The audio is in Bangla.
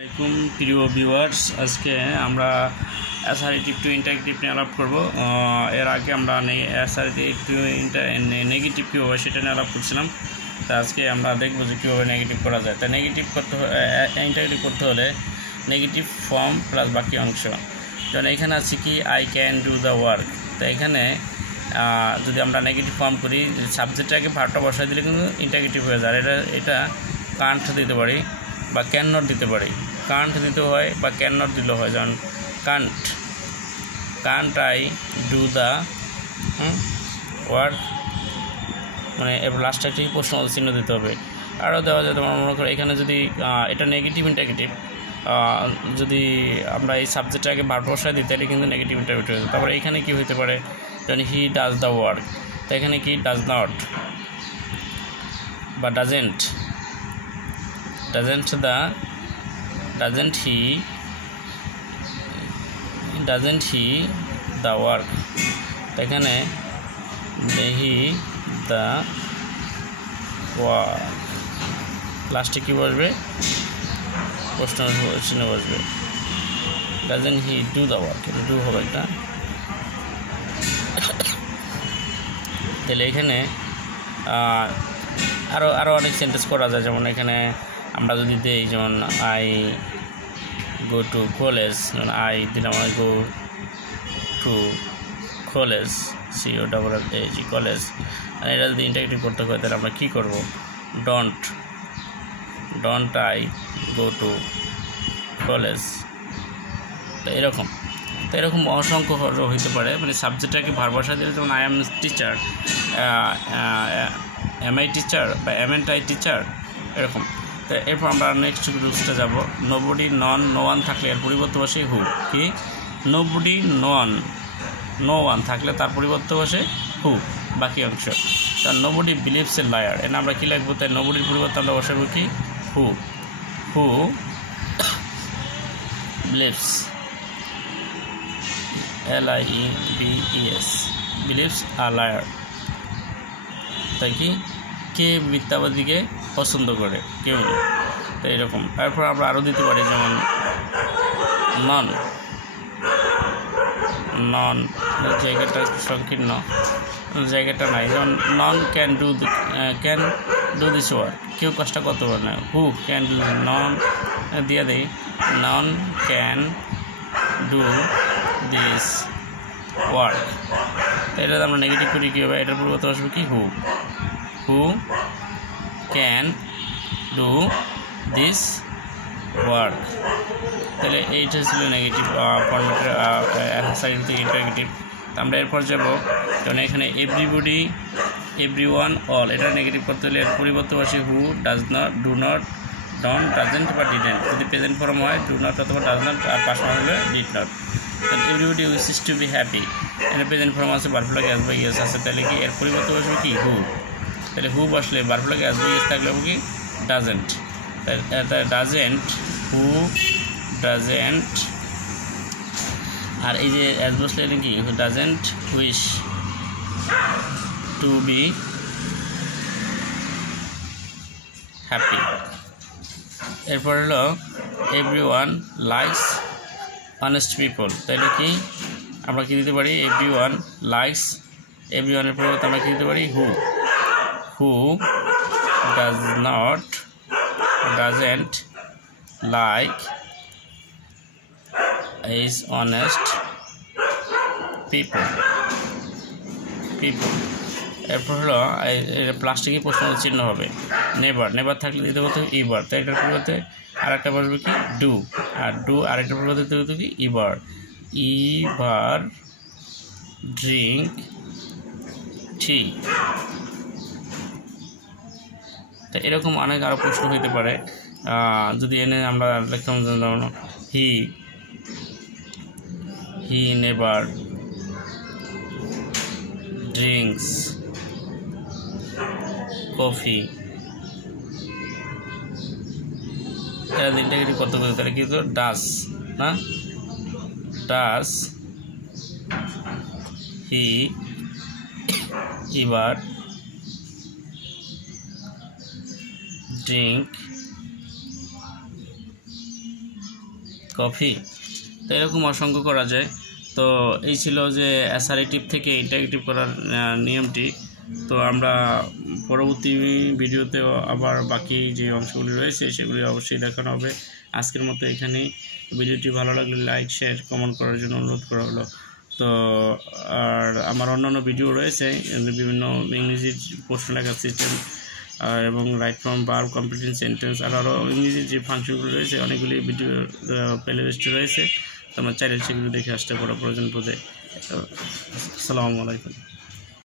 আসসালামাইকুম প্রিয় ভিউয়ার্স, আজকে আমরা অ্যাসারেটিভ টু ইন্টারেক্টিভ নিয়ে আলাপ করব। এর আগে আমরা অ্যাসারেটিভ টু নেগেটিভ কী হবে সেটা নিয়ে আলাপ করছিলাম। তো আজকে আমরা দেখবো যে কীভাবে নেগেটিভ করা যায়। তা নেগেটিভ করতে ইন্টারেক্টিভ করতে হলে নেগেটিভ ফর্ম প্লাস বাকি অংশ, যেমন এখানে আছে কি I can do the work. তো এখানে যদি আমরা নেগেটিভ ফর্ম করি, সাবজেক্টের আগে ভার্বটা বসাই দিলে কিন্তু ইন্টারেক্টিভ হয়ে যায়। এটা কান্ট দিতে পারি বা ক্যান নট দিতে পারি। কান্ট দিতে হয় বা ক্যান নট দিলেও হয়। যেমন Kant I do the work, মানে এবার লাস্টে একটি প্রশ্ন চিহ্ন দিতে হবে। আরও দেওয়া যায়, তোমার মনে করো এখানে যদি এটা নেগেটিভ ইন্টারেক্টিভ, যদি আমরা এই সাবজেক্টের আগে ভার্ব বসায় দিই তাহলে কিন্তু নেগেটিভ ইন্টারেক্টিভ হয়ে যায়। তারপরে এখানে কী হতে পারে, যেমন হি ডাজ দ্য ওয়ার্ক, তো এখানে কি ডাজ নট বা ডাজেন্ট হি দ্য ওয়ার্ক, এখানে হি দ্য ওয়ার্ক, লাস্টে কী বসবে, প্রশ্ন চিহ্ন বসবে। Doesn't he do the work, do হবে একটা। তাহলে এখানে আরও অনেক সেন্টেন্স করা যায়। যেমন এখানে আমরা যদি দিই, যেমন আই গো টু কলেজ, যেমন আই দিলাম I go to college, COLLEG college. আর এটা যদি ইন্টারেক্টিভ করতে হয় তাহলে আমরা কী করব, don't I go to college. তো এরকম অসংখ্য হইতে পারে। মানে সাবজেক্টটাকে ভার বসা দিলে, যেমন I am teacher, am I teacher বা এমএন্ট আই টিচার, এরকম। তো এরপর আমরা নেক্সট রুলসটা যাব। নোবডি, নন, নো ওয়ান থাকলে এর পরিবর্তে বসে হু। কি নোবডি, নো ওয়ান থাকলে তার পরিবর্তে বসে হু, বাকি অংশ। তা নোবডি বিলিভস এ লায়ার, এনে আমরা কী লিখবো, তাই নোবডির পরিবর্তে আমরা বসাবো কি who believes, LIEVES, believes a liar. তাই কি কে মিথ্যাবাদীকে পছন্দ করে, কেউ। তো এরকম। তারপর আমরা আরও দিতে পারি, যেমন নন জায়গাটা সংকীর্ণ, জায়গাটা নাই। যেমন নন ক্যান ডু দিস ওয়ার্ক, কেউ কাজটা করতে পারে না। হু ক্যান ডু, নন দিয়ে দেই, নন ক্যান ডু দিস ওয়ার্ক। এটা আমরা নেগেটিভ করি কী হবে, এটার পরিবর্তে আসবে কি who can do this work. তাহলে এইটা ছিল নেগেটিভ ফর্মেটের সাইড থেকে ইন্টারেক্টিভ। আমরা এরপর যাব, যেমন এখানে এভরিবডি, এভরিওয়ান, অল, এটা নেগেটিভ করতে হলে এর পরিবর্তে বসে who, does not, do not, don't, doesn't বা ডিডেন্ট। যদি প্রেজেন্ট ফর্ম হয় ডু নট অথবা ডাজ নট, আর পাস ফর্ম হলে ডিড নট। তাহলে everybody wishes to be happy, এর প্রেজেন্ট ফর্ম আছে, ভার্ব লাগে অ্যাজ বা ইয়েস আছে, তাহলে কি এর পরিবর্তে বসবে কি হু। তাহলে হু বসলে ভার্ব লাগে অ্যাজ বা ইয়েস থাকলে কি ডাজেন্ট। ডাজেন্ট, হু ডাজেন্ট, আর এই যে অ্যাজ বসলে কি doesn't wish to be happy. এরপর হলো এভরিওয়ান লাইকস অনেস্ট পিপল, তাইলে কি আমরা কী দিতে পারি, এভরিওয়ান লাইকস, এভরিওয়ানের পরিবর্তে আমরা কী দিতে পারি who doesn't like is honest people। এরপর হলো এটা প্লাস্টিকের প্রশ্ন চিহ্ন হবে। নেভার থাকলে দিতে হতো ইবার, তাই এটার পরিবর্তে আর একটা বসবে কি ডু, আর ডু আরেকটার পরিবর্তে দিতে হতো কি ইবার ড্রিঙ্ক টি। তো এরকম অনেক আরও প্রশ্ন হইতে পারে। যদি এনে আমরা লিখতাম, যেমন he never drinks coffee, এরা ইন্টারেক্টিভ করতে হবে। তাহলে কি হতো, ডাস না, ডাস হি এবার drink কফি, তো এরকম অসংখ্য করা যায়। তো এই ছিল যে অ্যাসারেটিভ থেকে ইন্টারেক্টিভ করার নিয়মটি। তো আমরা পরবর্তী ভিডিওতেও আবার বাকি যে অংশগুলি রয়েছে সেগুলি অবশ্যই দেখানো হবে। আজকের মতো এখানেই। ভিডিওটি ভালো লাগলে লাইক, শেয়ার, কমেন্ট করার জন্য অনুরোধ করা হলো। তো আর আমার অন্যান্য ভিডিও রয়েছে বিভিন্ন ইংরেজি প্রশ্ন লেখার সিস্টেম এবং right from verb, completing sentence আর আরও ইংরেজির যে ফাংশনগুলো রয়েছে অনেকগুলি ভিডিও প্লে লিস্টে রয়েছে। তো আমার চাইলে সেগুলো দেখে আসতে পারো প্রয়োজন বোধে। আসসালামু আলাইকুম।